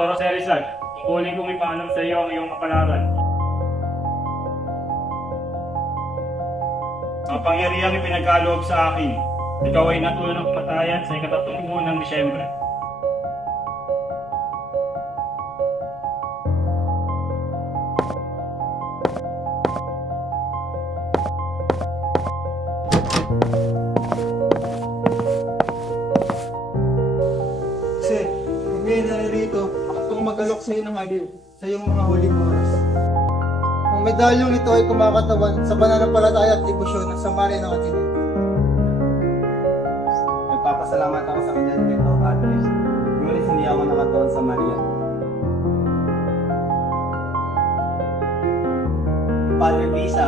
Toro Sir Rizal, huling kong ipaalam sa iyo ang iyong kapalaran. Ang pangyarihang ipinagkaloob sa akin, ikaw ay natulong ng patayan sa 31 ng Disyembre. Kasi, kung ngayon naririto, ako mag-alok sa iyo ng hagil sa iyong mga huling oras. Ang medalyong ito ay kumakatawan sa pananampalataya at debosyon ng Samaria ng Ateneo. Nagpapasalamat ako sa kanya nito, Padre. Ngunit hindi ako nakatuon sa Maria. Padre Pisa,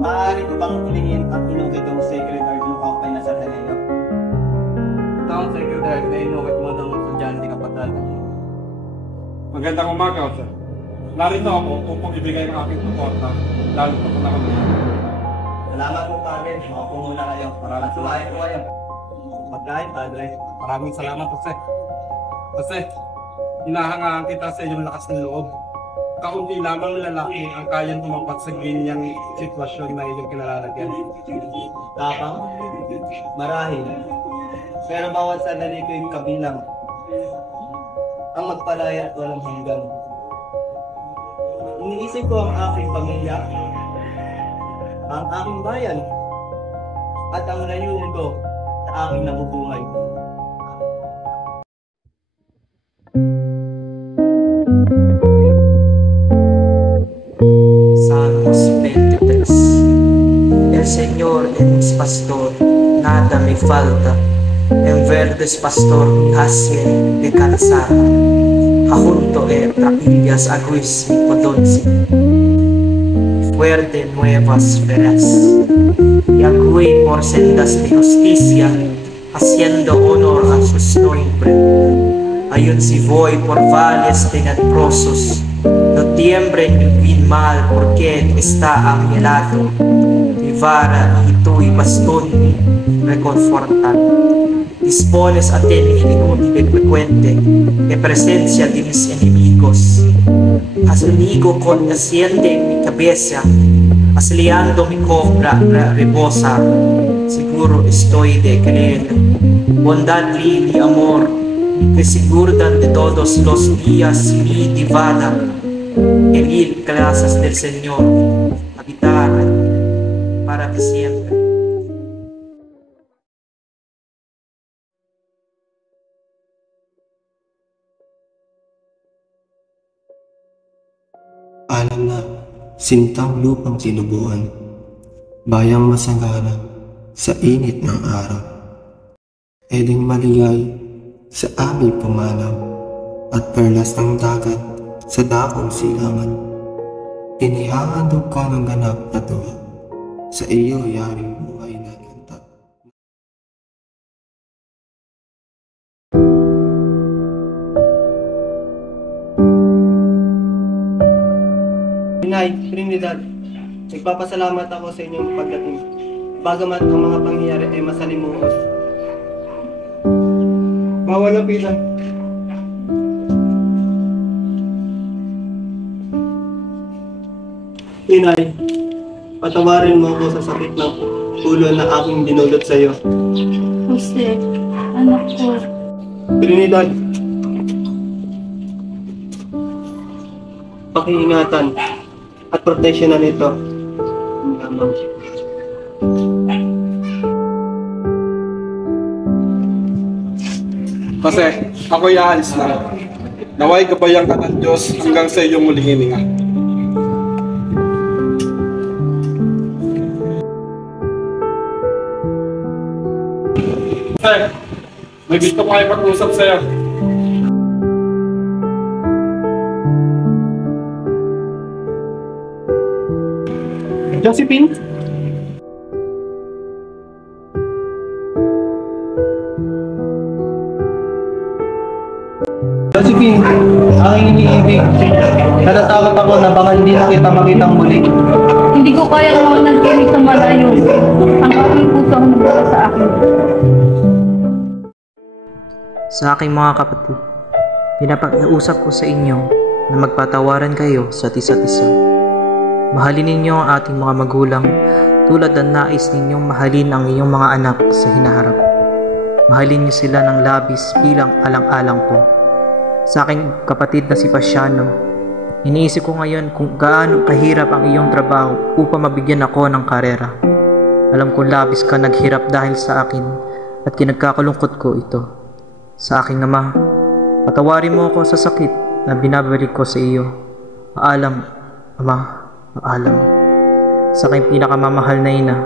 maaari ko bang hilingin ang inukit ng Sacred Heart ng Kaupay na sa Ateneo? Ito ang Sacred Heart na inukit mo ng estudyante kapatid. Magandang umaga, sir. Narito ako upang ibigay ang aking suporta, lalo sa panahon niya. Salamat po, Padre. Makapungo na kayo. Maraming salamat po kayo. Magkain, Padre. Maraming salamat, Jose. Jose, hinahangaan kita sa iyong lakas ng loob. Kaunti lamang lalaki ang kayang tumampat sa ganyang sitwasyon na iyong kinalalagyan. Tapang, marahil. Pero bawat sandali ko yung kabilang. Ang magpalaya at walang hanggan. Iniisip ko ang aking pamilya, ang aking bayan, at ang layunin ko sa aking nabubuhay. Salmos 23. El Señor es pastor, nada me falta. En verdes pastor me hace descansar. Junto a traillas aguas y podonce. Fuerte nuevas verás. Y agüey por sendas de justicia, haciendo honor a sus nombres. Ayon si voy por valles tenebrosos, no tiemblen ni mal porque está a mi lado. Mi vara y tú y bastón me reconfortan. Dispones a tener inútil frecuente en presencia de mis enemigos. Haz amigo con asciende en mi cabeza, asliando mi cobra rebosa. Seguro estoy de creer, bondad y amor que segurdan de todos los días mi divada. En mil clases del Señor habitar para siempre. Alam na, sintang lupang tinubuan, bayang masagana sa init ng araw. Pwedeng maligay sa aming pumanaw, at perlas ng dagat sa dakong silangan. Inihahandog ko ng ganap na tuwa, sa iyo yaring buhay na kanta. Inay, Trinidad, nagpapasalamat ako sa inyong pagdating. Bagamat ang mga pangyayari ay masalimuot. Bawal ang pila. Inay, patawarin mo ako sa sakit ng ulo na aking dinulot sa iyo. Jose, anak ko. Trinidad, pakiingatan at proteksyonan ito. Kasi ako'y aalis na. Naway gabayan ka ng Diyos hanggang sa iyong muling hininga. Sir, may gusto ko kayo pag-usap sa'yo. Josephine? Josephine, aking iniibig. Natatakot ako na baka hindi na kita makitang muli. Hindi ko kayang managkinig sa malayo. Ang aking puso ang nagdala sa akin. Sa aking mga kapatid, Pinapakiusap ko sa inyo na magpatawaran kayo sa isa't isa. Mahalin ninyo ang ating mga magulang tulad ng nais ninyong mahalin ang iyong mga anak sa hinaharap. Mahalin niyo sila ng labis bilang alang-alang ko. Sa aking kapatid na si Pasiano, iniisip ko ngayon kung gaano kahirap ang iyong trabaho upang mabigyan ako ng karera. Alam kong labis ka naghirap dahil sa akin at kinagkakalungkot ko ito. Sa aking ama, patawarin mo ako sa sakit na binabalik ko sa iyo. Paalam, Ama, paalam. Sa aking pinakamamahal na ina,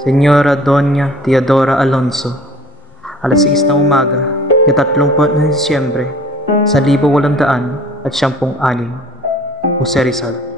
Senyora Doña Teodora Alonso, alas 6 ng umaga, 30 ng Disyembre, 1896, Jose Rizal.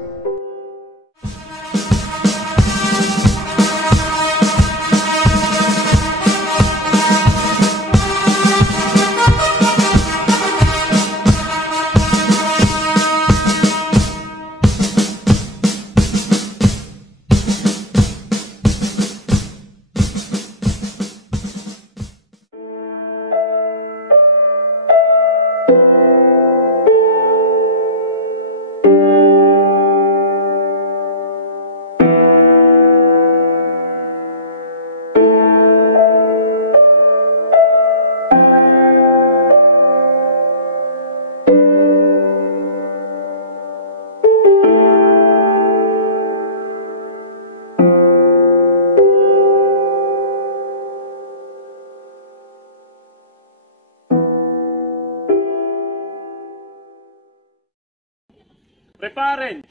Preparen!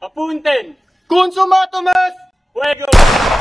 Apunten! Consumato, mas! Fuego!